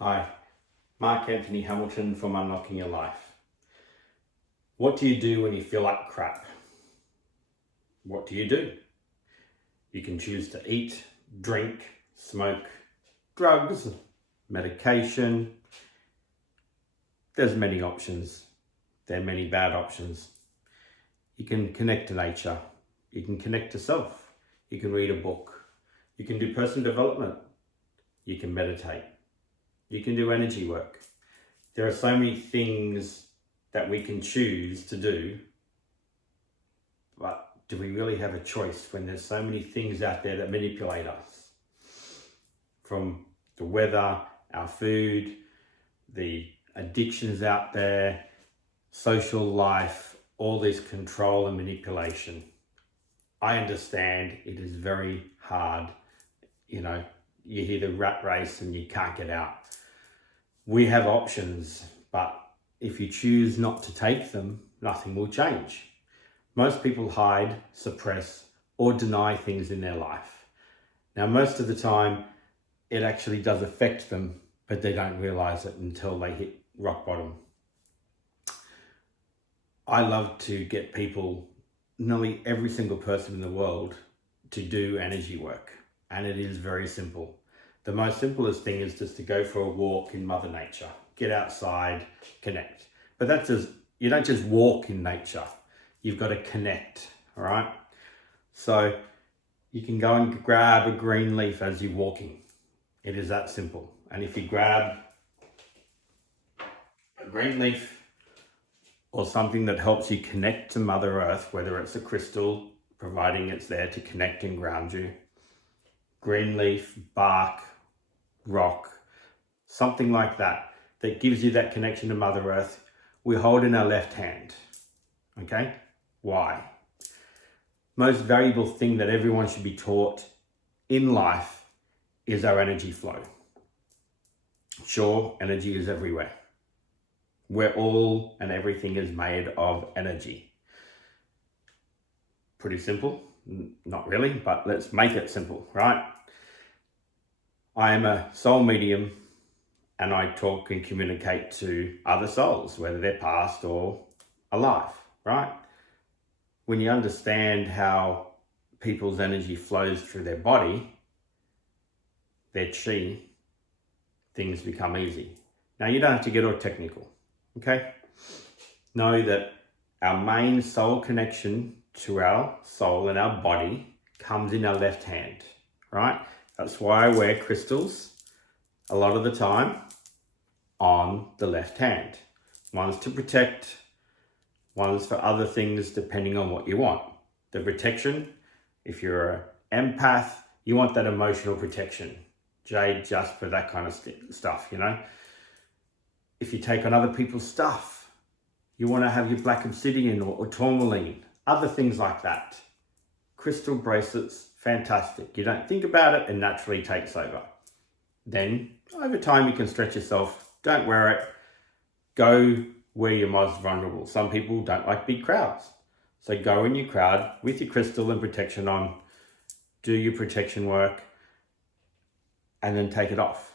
Hi, Mark Anthony Hamilton from Unlocking Your Life. What do you do when you feel like crap? What do? You can choose to eat, drink, smoke, drugs, medication. There's many options. There are many bad options. You can connect to nature. You can connect to self. You can read a book. You can do personal development. You can meditate. You can do energy work. There are so many things that we can choose to do, but do we really have a choice when there's so many things out there that manipulate us? From the weather, our food, the addictions out there, social life, all this control and manipulation. I understand it is very hard. You hear the rat race and you can't get out. We have options, but if you choose not to take them, nothing will change. Most people hide, suppress, or deny things in their life. Now, most of the time, it actually does affect them, but they don't realize it until they hit rock bottom. I love to get people, nearly every single person in the world, to do energy work. And it is very simple. The most simplest thing is just to go for a walk in Mother Nature. Get outside, connect. But you don't just walk in nature. You've got to connect, all right? So you can go and grab a green leaf as you're walking. It is that simple. And if you grab a green leaf or something that helps you connect to Mother Earth, whether it's a crystal, providing it's there to connect and ground you, green leaf, bark, rock, something like that gives you that connection to Mother Earth, we hold in our left hand. Okay? Why? Most valuable thing that everyone should be taught in life is our energy flow. Sure, energy is everywhere. We're all and everything is made of energy. Pretty simple? Not really, but let's make it simple, right? I am a soul medium and I talk and communicate to other souls, whether they're past or alive, right? When you understand how people's energy flows through their body, their chi, things become easy. Now, you don't have to get all technical, okay? Know that our main soul connection to our soul and our body comes in our left hand, right? That's why I wear crystals a lot of the time on the left hand. One's to protect, one's for other things depending on what you want. The protection, if you're an empath, you want that emotional protection. Jade, Jasper, that kind of stuff, If you take on other people's stuff, you want to have your black obsidian or tourmaline, other things like that. Crystal bracelets, fantastic. You don't think about it and naturally takes over. Then, over time, you can stretch yourself. Don't wear it. Go where you're most vulnerable. Some people don't like big crowds. So go in your crowd with your crystal and protection on. Do your protection work. And then take it off.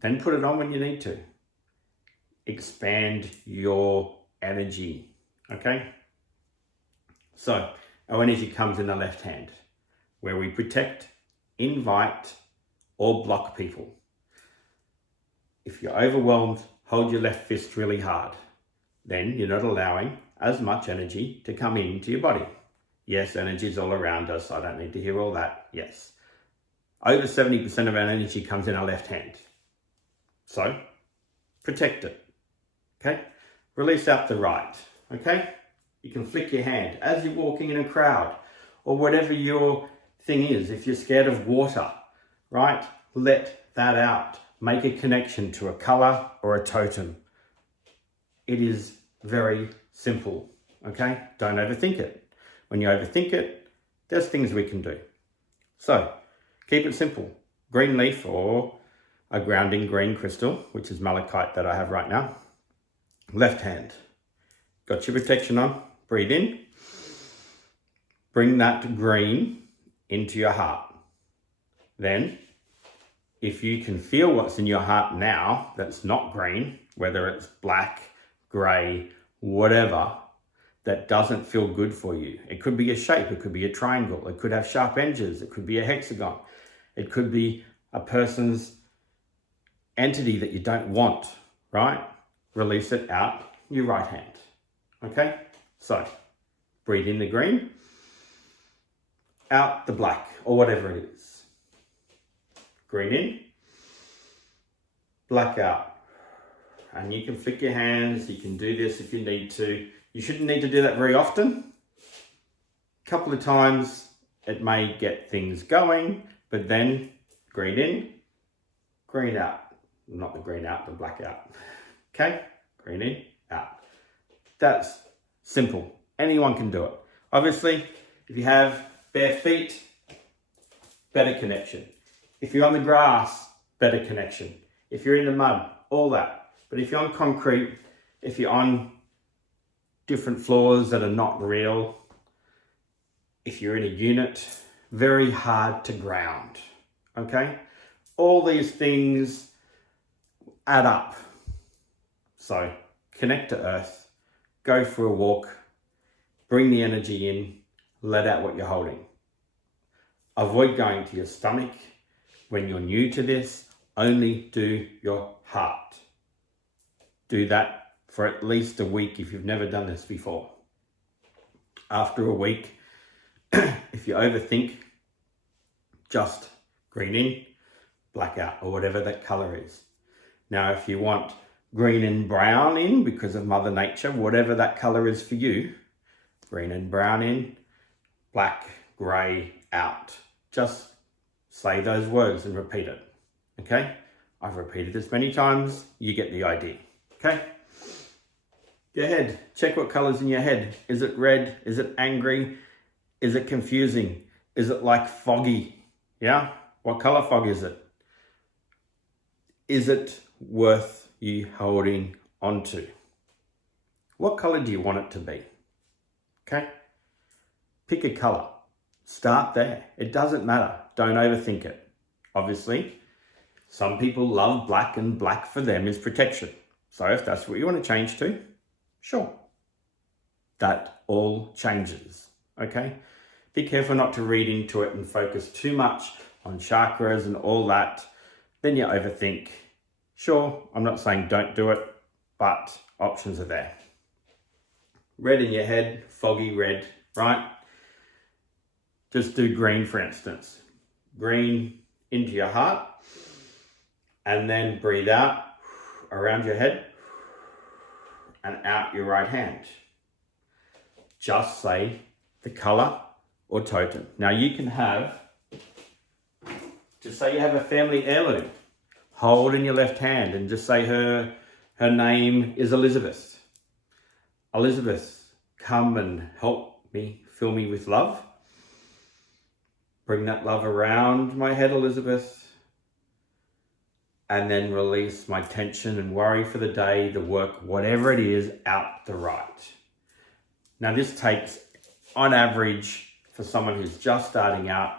Then put it on when you need to. Expand your energy. Okay? So, our energy comes in the left hand, where we protect, invite, or block people. If you're overwhelmed, hold your left fist really hard. Then you're not allowing as much energy to come into your body. Yes, energy is all around us. I don't need to hear all that. Yes. Over 70% of our energy comes in our left hand. So, protect it. Okay? Release out the right. Okay? You can flick your hand as you're walking in a crowd or whatever your thing is. If you're scared of water, right? Let that out. Make a connection to a color or a totem. It is very simple. Okay? Don't overthink it. When you overthink it, there's things we can do. So, keep it simple. Green leaf or a grounding green crystal, which is malachite that I have right now. Left hand. Got your protection on. Breathe in. Bring that green into your heart. Then if you can feel what's in your heart now that's not green, whether it's black, grey, whatever, that doesn't feel good for you. It could be a shape, it could be a triangle, it could have sharp edges, it could be a hexagon, it could be a person's entity that you don't want, right? Release it out your right hand, okay? So, breathe in the green, out the black, or whatever it is. Green in, black out. And you can flick your hands, you can do this if you need to. You shouldn't need to do that very often. A couple of times it may get things going, but then green in, green out. Not the green out, the black out. Okay? Green in, out. That's simple. Anyone can do it. Obviously, if you have bare feet, better connection. If you're on the grass, better connection. If you're in the mud, all that. But if you're on concrete, if you're on different floors that are not real, if you're in a unit, very hard to ground, okay? All these things add up. So connect to earth, go for a walk, bring the energy in, let out what you're holding. Avoid going to your stomach. When you're new to this, only do your heart. Do that for at least a week if you've never done this before. After a week, if you overthink, just green in, black out, or whatever that color is. Now, if you want green and brown in because of Mother Nature, whatever that color is for you, green and brown in, black, gray out. Just say those words and repeat it, okay? I've repeated this many times, you get the idea, okay? Your head, check what color's in your head. Is it red? Is it angry? Is it confusing? Is it like foggy? Yeah? What color fog is it? Is it worth you holding onto? What color do you want it to be? Okay? Pick a color. Start there. It doesn't matter. Don't overthink it. Obviously, some people love black and black for them is protection. So if that's what you want to change to, sure. That all changes, okay? Be careful not to read into it and focus too much on chakras and all that. Then you overthink. Sure, I'm not saying don't do it, but options are there. Red in your head, foggy red, right? Just do green, for instance. Green into your heart, and then breathe out around your head and out your right hand. Just say the color or totem. Now you can have, just say you have a family heirloom. Hold in your left hand and just say her name is Elizabeth. Elizabeth, come and help me, fill me with love. Bring that love around my head, Elizabeth. And then release my tension and worry for the day, the work, whatever it is, out the right. Now this takes, on average, for someone who's just starting out,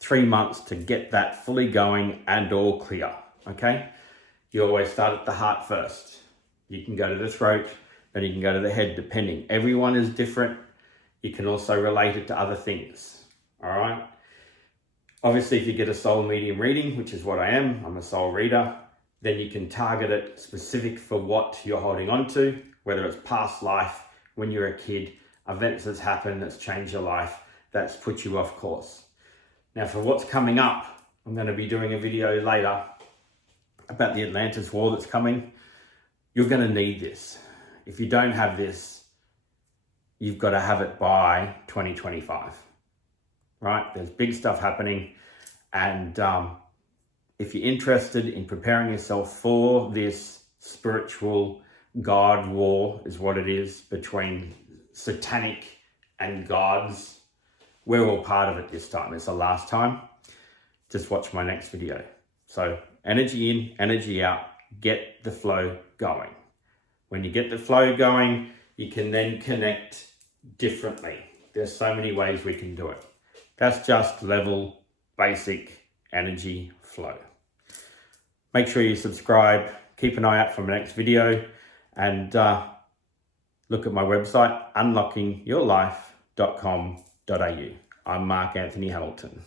3 months to get that fully going and all clear, okay? You always start at the heart first. You can go to the throat, then you can go to the head, depending. Everyone is different. You can also relate it to other things, all right? Obviously, if you get a soul medium reading, which is what I am, I'm a soul reader, then you can target it specific for what you're holding on to, whether it's past life, when you're a kid, events that's happened that's changed your life, that's put you off course. Now, for what's coming up, I'm going to be doing a video later about the Atlantis war that's coming. You're going to need this. If you don't have this, you've got to have it by 2025. Right? There's big stuff happening. And if you're interested in preparing yourself for this spiritual God war, is what it is, between satanic and gods, we're all part of it this time. It's the last time. Just watch my next video. So energy in, energy out, get the flow going. When you get the flow going, you can then connect differently. There's so many ways we can do it. That's just level, basic energy flow. Make sure you subscribe, keep an eye out for my next video, and look at my website, unlockingyourlife.com.au. I'm Mark Anthony Hamilton.